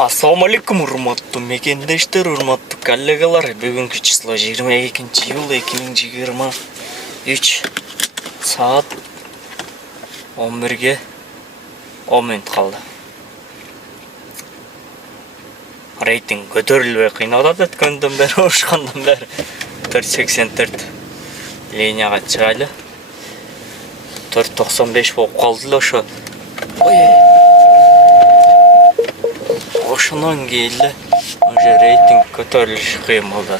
Ассаламу алейкум, урматтуу мекендештер, урматтуу коллегалар. Бүгүнкү число 22-июл 2023 саат 11-ге 10 минут калды. Рейтинг көтөрүлбөй кыйнап атат, өткөндөн бери, ошкондон бери 484 линияга чыгайлы. 495 болуп калды эле ошо. Ошонон кийин эле уже рейтинг көтөрүлүш кыйын болду.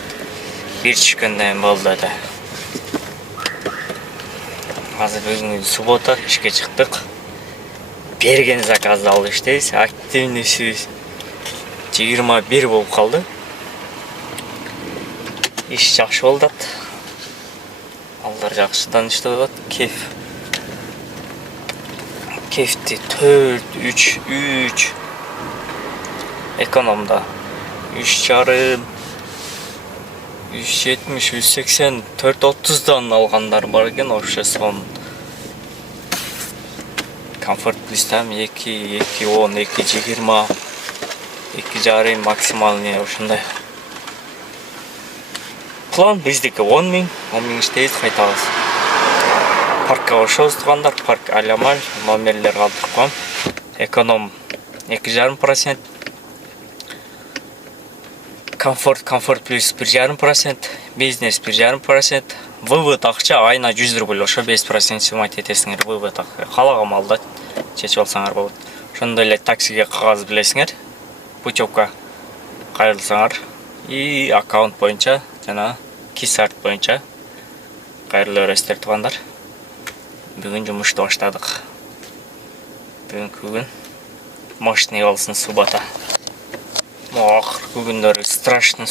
Бир чыккандан болду да. Азыр бүгүн суббота, ишке чыктык. Берген заказды алып иштейбиз. Активныйсыбыз 21 болуп калды. Иш жакшы болду. Алдар жакшыдан иштеп атат. Кефти 4, 3 экономда 3,5 370 180 430дан алгандар бар экен. Ошо сон комфорт плюстан 2 210 220 2,5 максимальный ушундай. План биздики 10 000 иштейбиз, кайтабыз. Паркка ошобуз тугандар, парк Алямаль, номерлер калтырып коем. Эконом 2,5%. Комфорт плюс 1,5%, бизнес 1,5%, вывод акча айына 100 рубль, ошо 5% сымат этесиңер вывод акча. Калаган малда чечип алсаңар болот. Ошондой эле таксиге кагаз билесиңер, путевка кайрылсаңар и аккаунт боюнча жана кисарт боюнча кайрыла бересиздер туугандар. Бүгүн жумушту баштадык. Бүгүнкү күн мощный болсун, суббота. Акыркы күндөрү страшный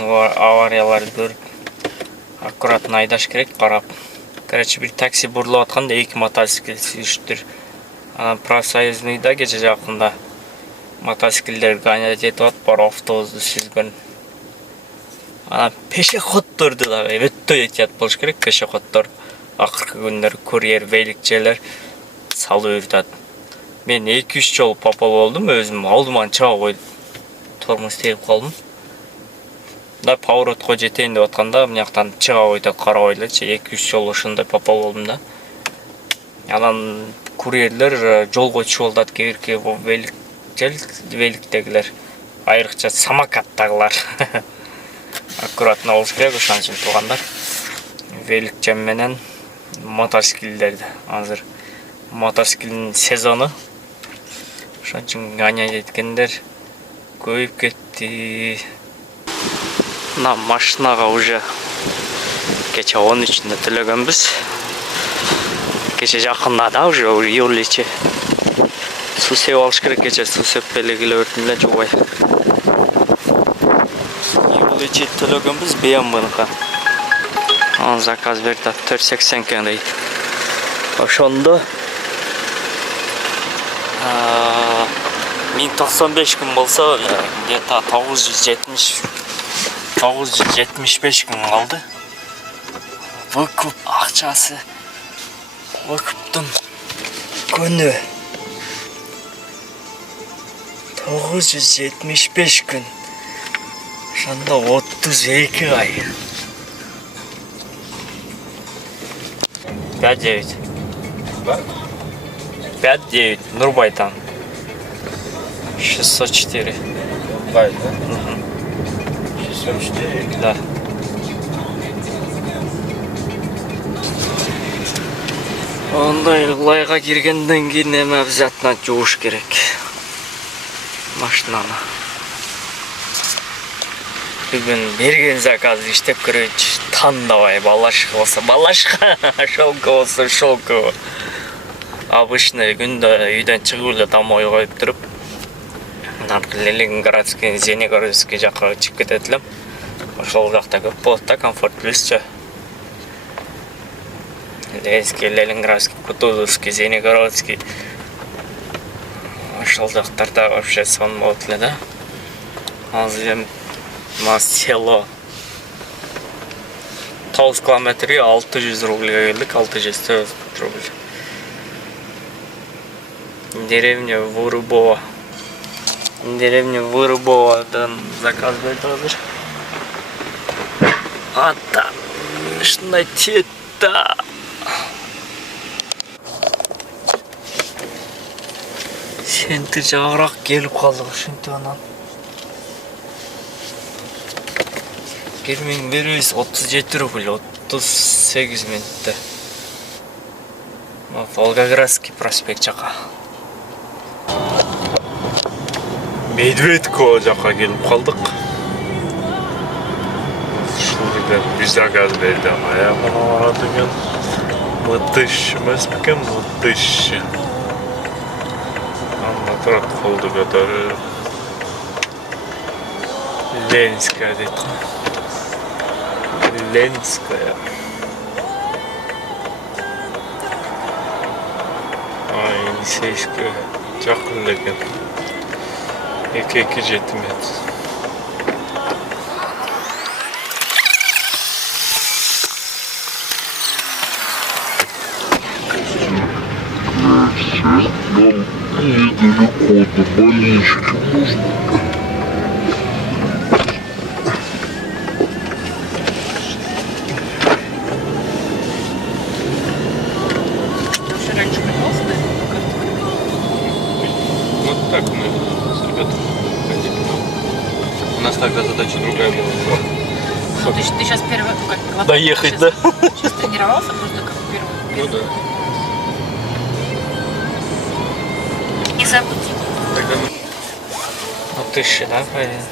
аварияларды көрүп, аккуратно айдаш керек, карап. Короче, бир такси бурулуп атканда эки мотоцикл сүрүштүр. Анан профсоюзныйда кече жакында мотоциклдер гонять этип атып, бар автобусту сүзгөн. Анан пешеходдорду дагы өтө этият болуш керек, пешеходдор. Акыркы күндөрү курьер, великчелер салып үрүтөт. Мен 2-3 жолу попол болдум, өзүм алдыман чыга койдум. Тормоз терип калдым. Да поворотко жетейин деп атканда, мынияктан чыга койдот, карабай элечи, 2-3 жолу ошондой попол болдум да. Анан курьерлер жолго чыгып атат, кээ бир великтегилер, айрыкча самокаттагылар. Аккуратно болуш керек, ошон үчүн туугандар. Великчем менен мотоциклдерди. Азыр мотоциклдин сезону. Ошон үчүн гонять эткендер көйүп кетти. Мына машинага уже кече 13-нде төлөгөнбүз. Кече жакында да уже юрличи. Суу сеп алыш керек, кече суу сеппей эле келе бердим эле, жубай. Юрличи төлөгөнбүз, БМВныкы. Анан заказ берди, 480 экен дейт. Ошондо 1095 күн болсо, где-то 975 күн калды. Выкуп акчасы, выкуптун күнү 975 күн. Ошондо 32 ай. 5-9. 5-9. Нурбайтан. 604. Бай, да? 604? Да. Ондай ылайга киргенден кийин эме обязательно жууш керек машинаны. Бүгүн берген заказ иштеп көрөйчү. Тандабай балашка болсо балашка, шелка болсо шелка. Обычно күндө үйдөн чыгып эле домой коюп туруп, Ленинградский, Зенегородский жакка чыгып кетет элем. Ошол жакта көп болот да, комфорт плюсчу. Ленинский, Ленинградский, Кутузовский, Зенегородский. Ошол жактарда вообще сон болот эле да. Азыр на село 9 километрге 600 рубльге келдик, 600 рубль. Деревня Вурубова. Деревня Вырубовадан заказ берді қазір. Ата, шындай тетта. Сенті жағырақ келіп қалдық үшінті анан. 1537 рубль, 38 минутта. Волгоградский проспект жаққа. Медведково жаққа келіп қалдық. Шылдыдан виза газ берді. Аяғын алады мен. Мытыш, емес бекен мытыш. Анатырат қолды көтәрі. Ленинская дейді. Ленинская. Енисейская. Жақын екен. 2-2 жеті метр. Нам недалеко до больнички можно. Вот так мы с ребятами ходили. У нас тогда задача другая была. Ты сейчас первый, как Доехать, да? Сейчас тренировался просто как первый. Ну да. Не забудь. Тогда Мытыш, да, правильно?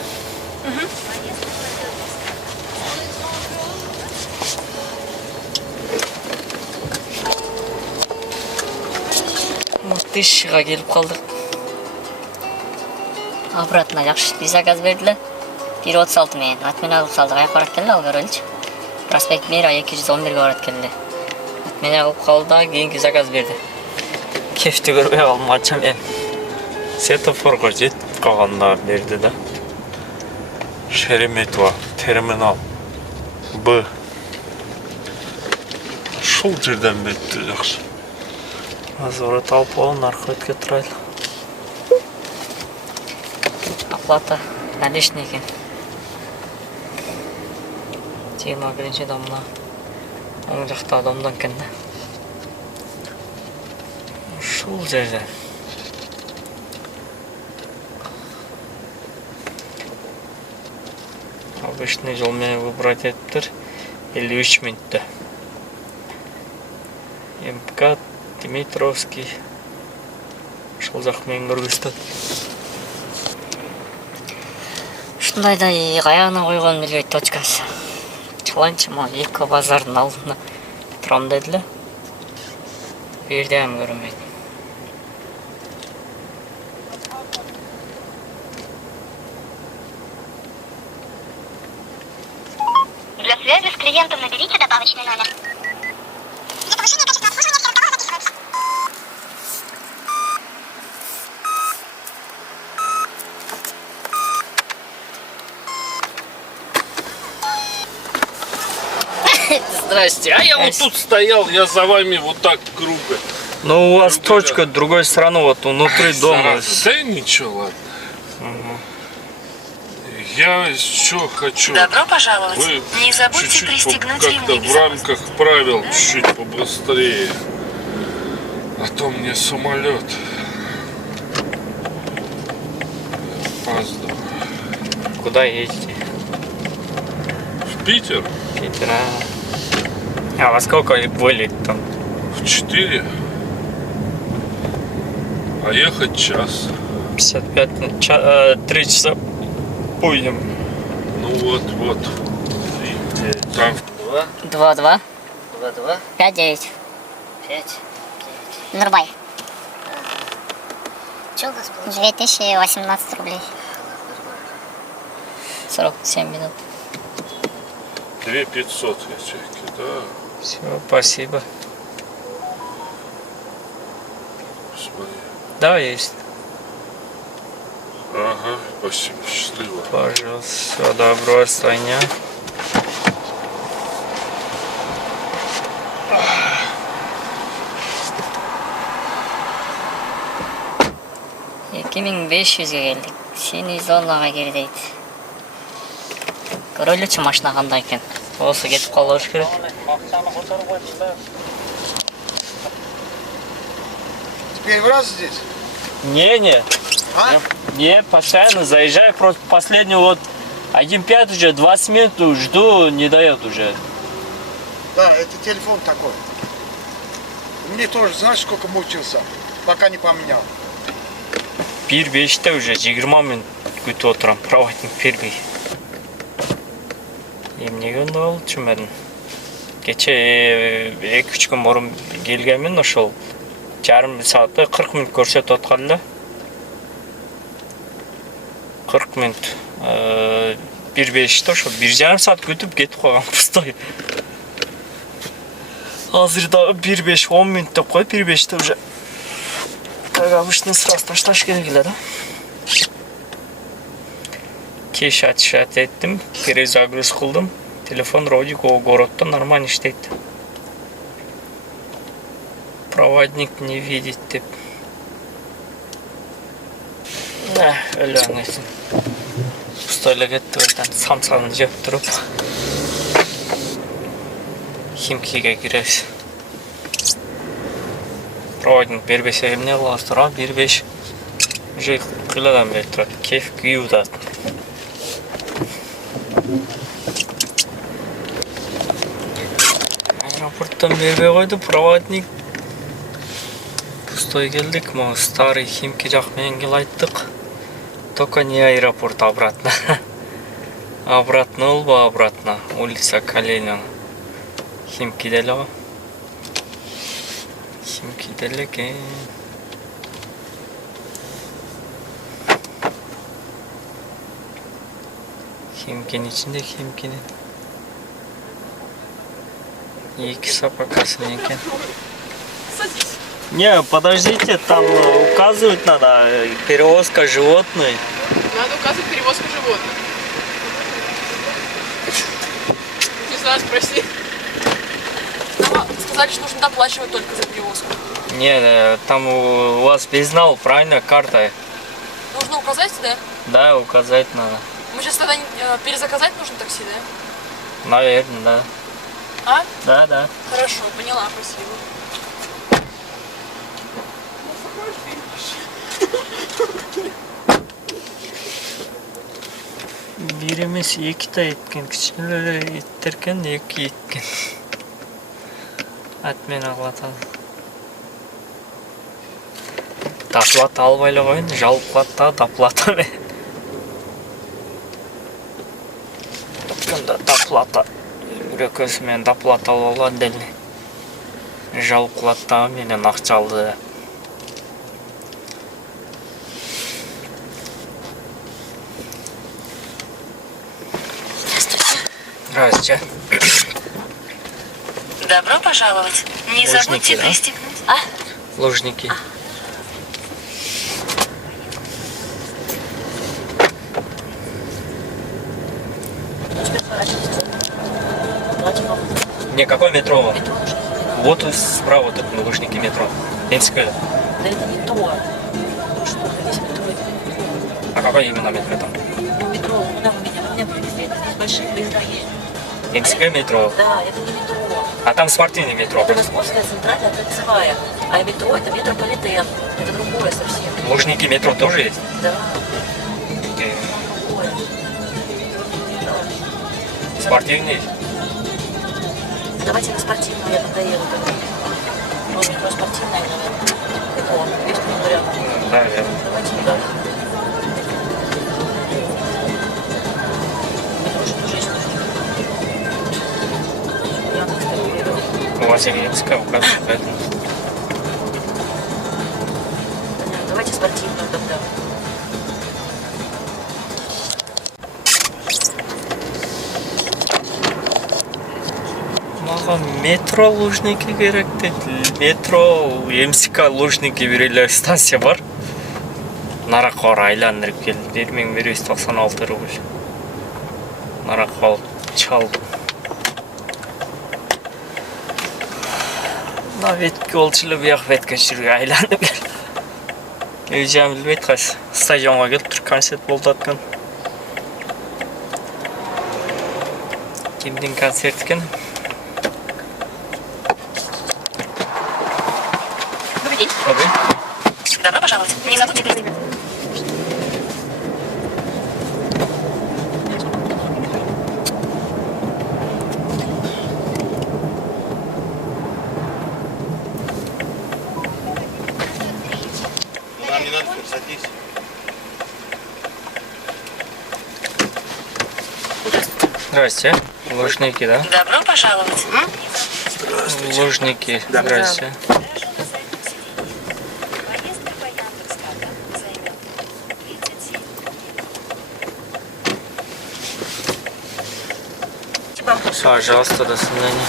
Мытышқа келіп қалдық. Обратно жақшы виза газ берділі. 1.36 мен. Атмен алып салдық. Аяқ барат келді, ал көрілді. Проспект Мира 211-ге барат келді. Атмен алып қалды, кейінгі заказ берді. Кефті көрмей қалмағанша мен. Светофорға жетіп қалғанда берді да. Шереметова, терминал Б. Шол жерден бетті жақшы. Азоры тауып алын, арқы өтке тұрайды. Оплата наличный екен. 21-ші домна. Оң жақта домдан кенді. Шол жерден. Обычный жолмен выбрать етіптір. 53 минутта. МК Дмитровский. Шол жақмен Кыргызстан. Шындайда аяғына қойған білгейді точкасы. Чылайыншы ма, екі базардың алдында тұрам деділі. Берде әм көрінбейді. Для связи с клиентом наберите добавочный номер. Для повышения качества обслуживания все разговоры записываются. Здрасте, а я вот тут стоял, я за вами вот так круго. Ну у вас точка другой стороны, вот внутри дома. Да ничего, ладно. Я что хочу. Добро пожаловать. Вы Не забудьте чуть-чуть пристегнуть как-то ремни в рамках правил чуть побыстрее. А то мне самолет. Опаздываю. Куда едете? В Питер? Питер, а во сколько вылет там? В 4. А ехать час. 55 3 часа будем. Ну вот. Там 2-2. 5-9. 5. Нурбай. Че у вас получилось? 2018 рублей. 47 минут. 2500 я чеки, да. Все, спасибо. Смотри. Да, есть. Ага, спасибо, счастливо. Пожалуйста, все, доброго дня. Екемен 500-ге келдік. Сені зонаға кер дейді. Көрөлүчү машина кандай экен. Осы кетип калыш керек. Первый раз здесь? Не. А? Не, постоянно заезжаю, просто последний вот 1.5 уже, 20 минут жду, не дает уже. Да, это телефон такой. Мне тоже, знаешь, сколько мучился, пока не поменял. 1.5'te уже 20 минут күтіп отырам, проводник бербей. Эмнеге онда болду түшүнбөдүм. Кече 2-3 күн мурун келгенмин, ошол жарым саатта 40 минут көрсөтүп аткан эле. 40 минут 1.5'te ошо 1,5 саат күтүп кетип калган пустой. Азыр дагы 1.5 10 минут деп коюп 1.5'те уже как обычно сразу ташташ керек эле да. Кеш отчет еттім, перезагруз қылдым. Телефон родик о городта нормально иштейт. Проводник не видит деп. Өлөңесін. Пустойлы кетті өзден самсағын жеп тұрып. Химкиге кіребіз. Проводник бербесе эмне кылабыз тура, 1.5 уже кыйладан бери турат. Кайф күйүп атат. Аэропорттан бербей койду проводник. Пустой келдик, мы старый Химки жак менен кылайттык. Только не аэропорт, обратно. Обратно болбо, обратно. Улица Калинина. Химки деле. Химки деле экен. Химкинин ичинде Химкинин. Эки собакасын экен. Не, подождите, там указывать надо перевозка животных. Надо указывать перевозку животных. Не знаю, спроси. Нам сказали, что нужно доплачивать только за перевозку. Не, там у вас безнал, правильно, карта? Нужно указать, да? Да, указать надо. Мы сейчас тогда перезаказать нужно такси, да? Наверное, да. А? Да. Хорошо, поняла, спасибо. Bir емес екі та еткен, кішкене еттеркен, екі еткен. Атмен ағылатады. Доплата албайлы қойын, жалплата, доплата мен. Кімді доплата, үрекөсімен доплата алып отдельный. Жалплата менен ақша алды. Здравствуйте. Добро пожаловать. Не Лужники, забудьте да? пристегнуть. Лужники. Не, какое метро? Вот справа вот это лужники метро. Пенское. Да это не то. Что, здесь метро, это не метро. А какое именно метро там? Ну, метро, куда вы меня привезли? Это здесь большие поезда есть. Пенское метро. Да, это не метро. А там спортивное метро. Это Московская центральная кольцевая. А метро это метрополитен. Это другое совсем. Лужники метро тоже есть? Да, Э, другое. Спортивный? Давайте на спортивную, я тогда еду. Ну, метро спортивное, наверное. Метро. Есть такой вариант. Да, верно. Давайте туда. Метро же тоже есть. Яндекс так. У вас Ильинская указывает, поэтому. Давайте спортивную тогда. Маған метро лужники керек дейді. Метро, МСК лужники берелер станция бар. Нараққа орай айландырып келді. 1196 рубль. Нараққа алып чалдым. Мына бетке олчылы бұяқ бетке жүрге айланып келді. Өзім білмейді қайсы. Стадионға келіп тұр, концерт болды атқан. Кімдің концерт екен? Добрый день. Добрый. Добро пожаловать. Не забудьте пристегнуть. Нам не надо, садись. Здрасте. Лужники, да? Добро пожаловать. Лужники. Здрасте. Пожалуйста, до свидания.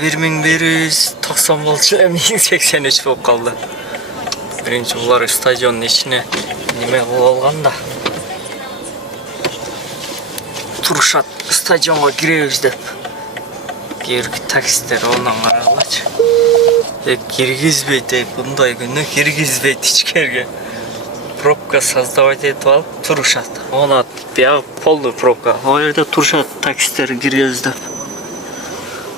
Бір мың бір жүз 90 болчу, 1083 болып қалды. Бірінші бұлар стадионның ішіне неме қылып алған да. Тұршат стадионға кіреміз деп. Кергі таксистер онан қаралачы. Киргизбейді, бұндай күні киргизбейді ешкерге. Пробка создавать етіп алып, тұршат. Оны бияғы полный пробка. Ол жерде тұршат таксистер кіргіз деп.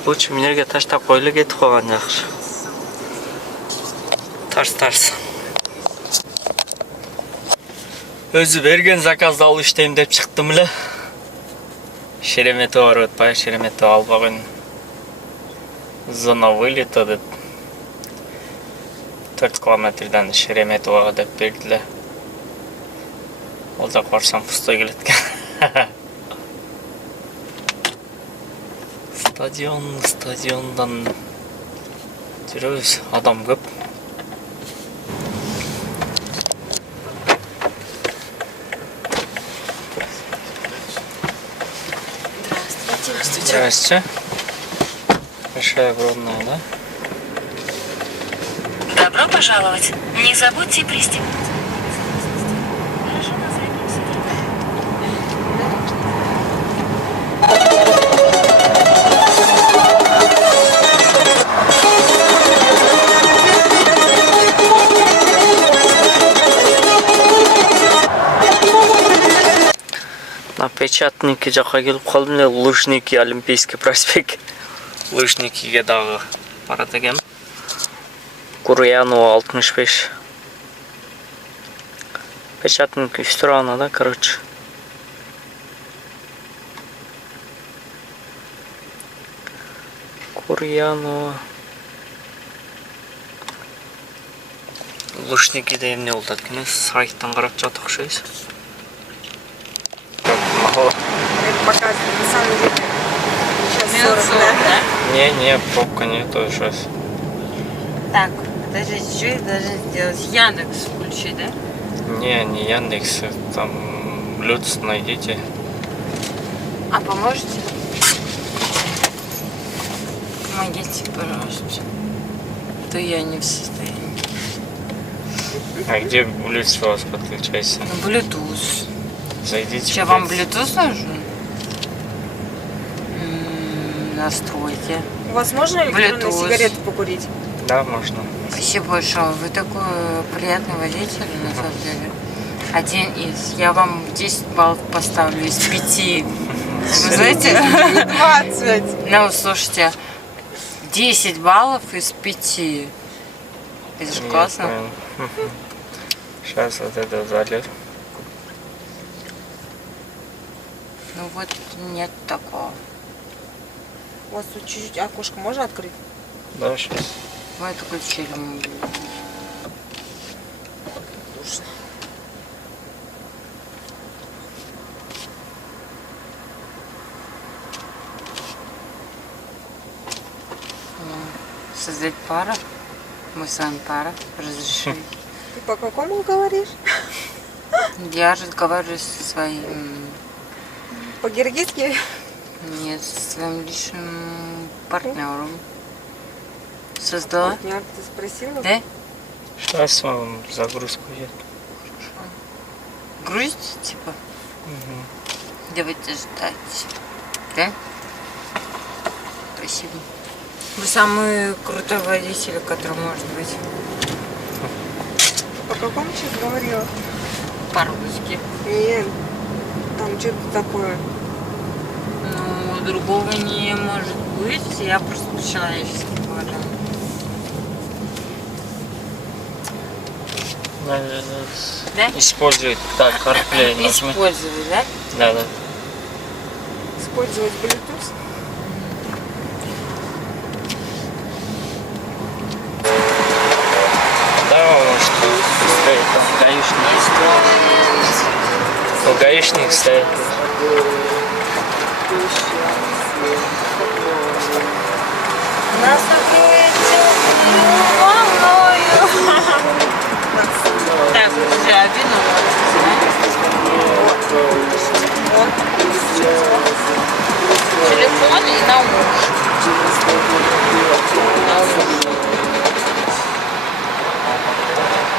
Лучше минерге таштап қойлы кетіп қойған жақшы. Тарс. Өзі берген заказды алып іштейм деп шықтым ле. Шереметов бар өтпай, Шереметов албағын. Зона вылета деп. 4 километрден Шереметовға деп берділі. Ол жақ барсам пустой келеткен. Стадиондан жүрөбүз, адам көп. Здравствуйте. Большая огромная, да? Добро пожаловать. Не забудьте пристегнуть. Хорошо, на заднем сиденье. На печатнике жаққа келіп қалдым, Лужники, Олимпийский проспект. Лужникиге дағы барат екем. Курьянова 65. Печатник үстірана да, короче. Курьянова. Лужники де емне олдат кені, сайттан қарап жатық ұқсайыз. Показывает, на самом деле. Сейчас 40, да? Не, пробка нету сейчас. Так, подожди, что я должна сделать? Яндекс включи, да? Не Яндекс, там Bluetooth найдите. А поможете? Помогите, пожалуйста. А то я не в состоянии. А где Bluetooth у вас подключается? Bluetooth. Зайдите. Что, вам Bluetooth нужен? Настройки. У вас можно электронные Bluetooth. сигареты покурить? Да, можно. Спасибо большое. Вы такой приятный водитель, на самом деле. Один из. Я вам 10 баллов поставлю из 5. Вы знаете? 20. Ну, слушайте, 10 баллов из 5. Это же классно. Сейчас вот это залез. Ну вот нет такого. У вас тут чуть-чуть окошко можно открыть? Да, сейчас. Вы отключили. Создать пара. Мы с вами пара. Разрешили. Ты по какому говоришь? Я разговариваю со своим... По-киргизски? Нет, со своим личным партнером. Создала? Партнер, ты спросила? Да? Сейчас вам загрузку идет. Грузите, типа? Давайте ждать. Да? Спасибо. Вы самый крутой водитель, который может быть. По какому сейчас говорила? По-русски. И там что-то такое. Ну, другого не может быть. Я просто по-человечески говорю. Да? Использует. Так, CarPlay нажми. Использовать, да? Да, да. Использовать Bluetooth. Да, может, стоит там гаишник. У гаишник стоит. Нас накроет теплою волною. Так, подожди, а вино? Телефон и наушники.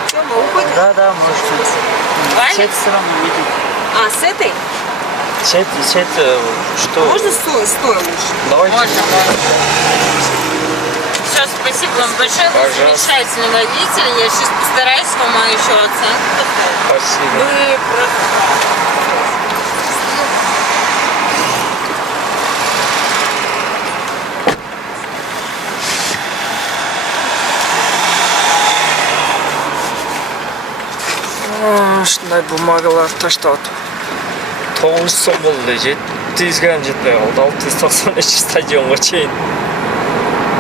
Все, мы уходим. Да, да, может. Сеть все равно видит. А, с этой? Сеть, что? Можно стоя лучше? Давайте. Можно. Все, спасибо вам большое. Вы замечательный водитель. Я сейчас постараюсь вам еще оценку поставить. Спасибо. Вы просто... Ушундай бумагалар таштап атып. 900 сом болды, 700 грамм жетпей қалды. 693 стадионға чейин.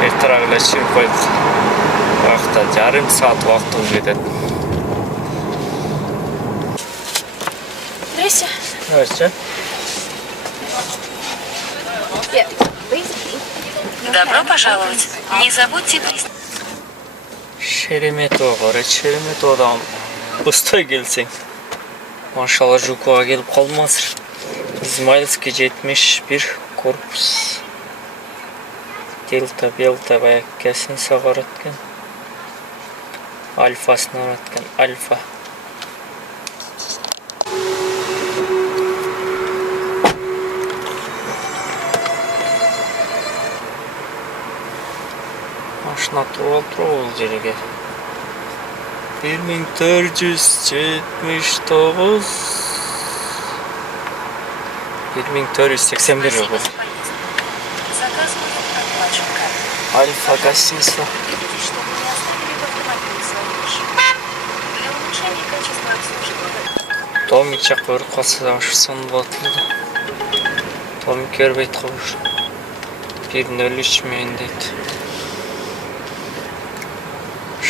Эртерээк эле жүрүп койдук. Убакта жарым саат убакыт болуп кетет. Здрасте. Здрасте. Добро пожаловать. Не забудьте пристегнуть. Шереметова бар, Шереметовадан пустой келсең. Машалла Жуковға келип калмасыр. Измайловский 71 корпус. Делта баяккесин сагар өткөн. Альфасынан өткөн, Альфа. Машина туруп ол жерге. 1479 1481 жыл. Заказ будет оплачен картой. Альфа гостиница. Убедитесь, что вы не оставили в автомобиле свои вещи. Для улучшения качества обслуживания. Томик жак көрүп калса да ошону болот эле. Томик көрбөйт коюш. 103 миң дейт.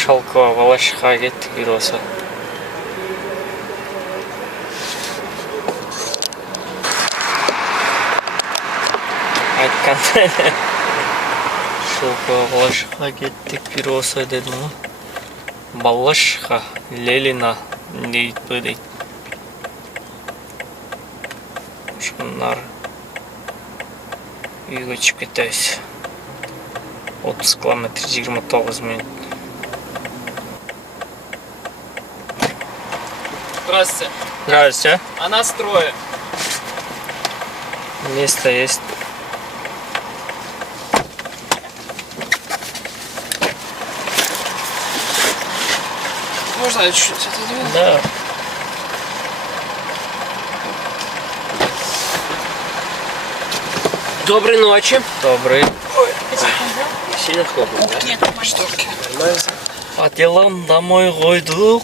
Шалкова Балашка кеттик бир болсо. Айткандай. Шалкова Балашка кеттик бир болсо дедим го. Балашка Ленина дейт бу дейт. Ошондар үйгө чыгып кетебиз. 30 километр 29 минут. Здравствуйте. Здравствуйте. А нас трое. Место есть. Можно я чуть-чуть отодвину? Да. Доброй ночи. Добрый. Сильно хлопнул, да? Нет, Штуки. По делам домой койдук.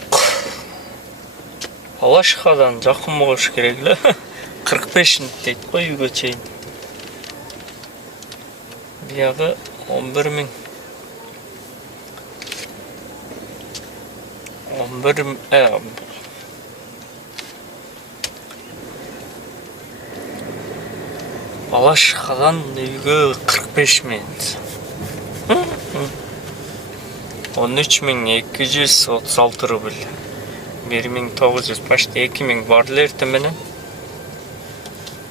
Балашкадан жакын болуш керек эле. 45 минут дейт го үйгө чейин. Биягы 11 миң. 11 Балашкадан үйгө 45 минут. 13.236 рубль. 1900, почти 2000 бар эле эртең менен.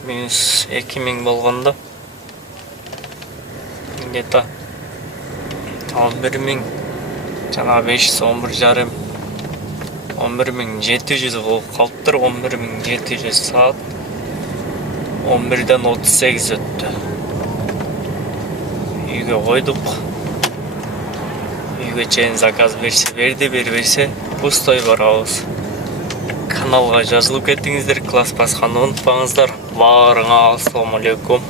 Минус 2000 болгондо. Где-то 11.000. Жана 511 жарым. 11.700 болуп калыптыр. 11.700 саат. 11'den 38 öttü. үйге қойдық. Үйге чейін заказ берсе берді, бербесе пустой барабыз. Каналға жазылып кеттіңіздер, класс басқанды ұмытпаңыздар. Барыңа ассаламу алейкум.